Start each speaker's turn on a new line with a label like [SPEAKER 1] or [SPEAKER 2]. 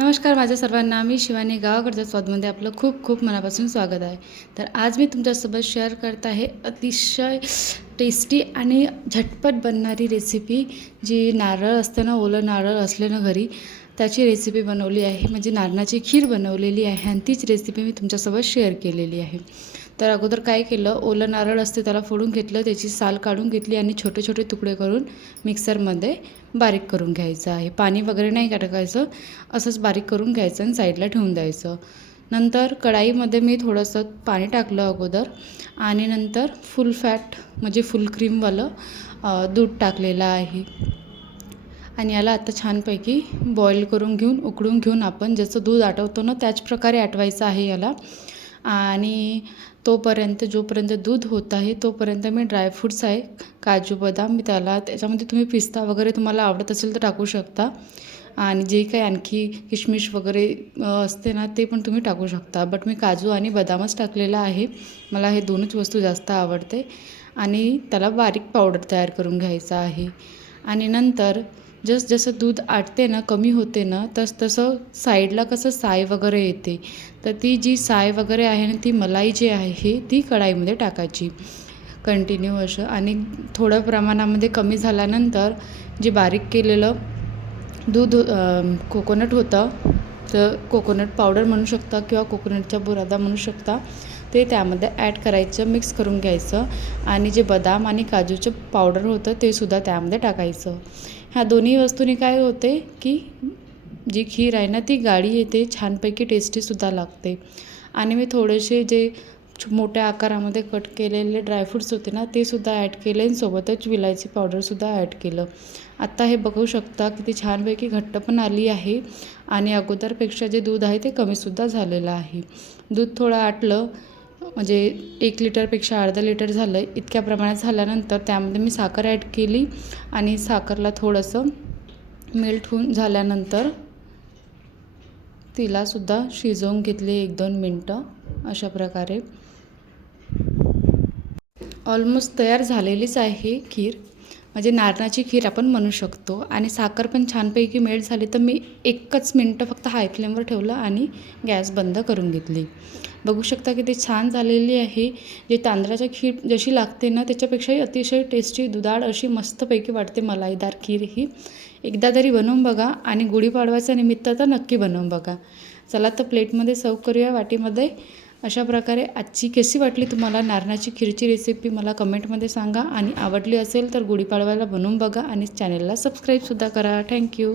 [SPEAKER 1] नमस्कार माझ्या सर्वांना. मी शिवानी गावाकडच्या स्वादमध्ये आपलं खूप खूप मनापासून स्वागत आहे. तर आज मी तुमच्यासोबत शेअर करत आहे अतिशय टेस्टी आणि झटपट बनणारी रेसिपी जी नारळ असतं ना ओलं नारळ असलं ना घरी त्याची रेसिपी बनवली आहे. म्हणजे नारळाची खीर बनवलेली आहे आणि तीच रेसिपी मी तुमच्यासोबत शेअर केलेली आहे. तर अगोदर काय केलं ओलं नारळ असते त्याला फोडून घेतलं त्याची साल काढून घेतली आणि छोटे छोटे तुकडे करून मिक्सरमध्ये बारीक करून घ्यायचं आहे. पाणी वगैरे नाही टाकायचं असंच बारीक करून घ्यायचं आणि साईडला ठेवून द्यायचं. नंतर कढाईमध्ये मी थोडंसं पाणी टाकलं अगोदर आणि नंतर फुल फॅट म्हणजे फुल क्रीमवालं दूध टाकलेलं आहे. आणि याला आता छानपैकी बॉईल करून घेऊन उकळून घेऊन आपण जसं दूध आटवतो ना त्याच प्रकारे आटवायचं आहे याला. आणि तोपर्यंत जोपर्यंत दूध होत आहे तोपर्यंत मी ड्रायफ्रूट्स आहे. काजू बदाम मी त्याला त्याच्यामध्ये तुम्ही पिस्ता वगैरे तुम्हाला आवडत असेल तर टाकू शकता. आणि जे काही आणखी किशमिश वगैरे असते ना ते पण तुम्ही टाकू शकता. बट मी काजू आणि बदामच टाकलेला आहे. मला हे दोनच वस्तू जास्त आवडते. आणि त्याला बारीक पावडर तयार करून घ्यायचं आहे. आणि नंतर जस जसं दूध आटते ना कमी होते ना तस तसं साईडला कसं साय वगैरे येते. तर ती जी साय वगैरे आहे ना ती मलाई जी आहे ती कढाईमध्ये टाकायची कंटिन्यू असं. आणि थोड्या प्रमाणामध्ये कमी झाल्यानंतर जे बारीक केलेलं दूध कोकोनट होतं तर कोकोनट पावडर म्हणू शकता किंवा कोकोनटचा बुरादा म्हणू शकता ते त्यामध्ये ॲड करायचं मिक्स करून घ्यायचं. आणि जे बदाम आणि काजूचं पावडर होतं ते सुद्धा त्यामध्ये टाकायचं. ह्या दोन्ही वस्तूंनी काय होते की जी खीर आहे ना ती गाळी येते छानपैकी टेस्टीसुद्धा लागते. आणि मी थोडेसे जे मोठ्या आकारामध्ये कट केलेले ड्रायफ्रूट्स होते ना ते सुद्धा ॲड केले आणि सोबतच विलायची पावडरसुद्धा ॲड केलं. आत्ता हे बघू शकता किती छानपैकी घट्ट पण आली आहे. आणि अगोदरपेक्षा जे दूध आहे ते कमीसुद्धा झालेलं आहे. दूध थोडं आटलं म्हणजे एक लिटरपेक्षा अर्धा लिटर झालं इतक्या प्रमाणात झाल्यानंतर त्यामध्ये मी साखर ॲड केली आणि साखरला थोडंसं मेल्ट होऊन झाल्यानंतर तिलासुद्धा शिजवून घेतली एक दोन मिनटं अशा प्रकारे. ऑलमोस्ट तयार झालेलीच आहे खीर. म्हणजे नारळाची खीर आपण म्हणू शकतो. आणि साखर पण छानपैकी मेल्ट झाली तर मी एकच मिनटं फक्त हाय फ्लेमवर ठेवलं आणि गॅस बंद करून घेतली. बघू शकता की ती छान झालेली आहे. जे तांदळाची खीर जशी लागते ना त्याच्यापेक्षाही अतिशय टेस्टी दुधाळ अशी मस्तपैकी वाटते मलाईदार खीर ही. एकदा तरी बनवून बघा आणि गुढीपाडव्याच्या निमित्त तर नक्की बनवून बघा. चला तर प्लेटमध्ये सर्व करूया वाटीमध्ये. अशा प्रकारे आजची कशी वाटली तुम्हाला? नारणाची खीरची रेसिपी मला कमेंटमध्ये सांगा. आणि आवडली असेल तर गुढीपाडव्याला बनवून बघा. आणि चॅनलला सबस्क्राईबसुद्धा करा. थँक्यू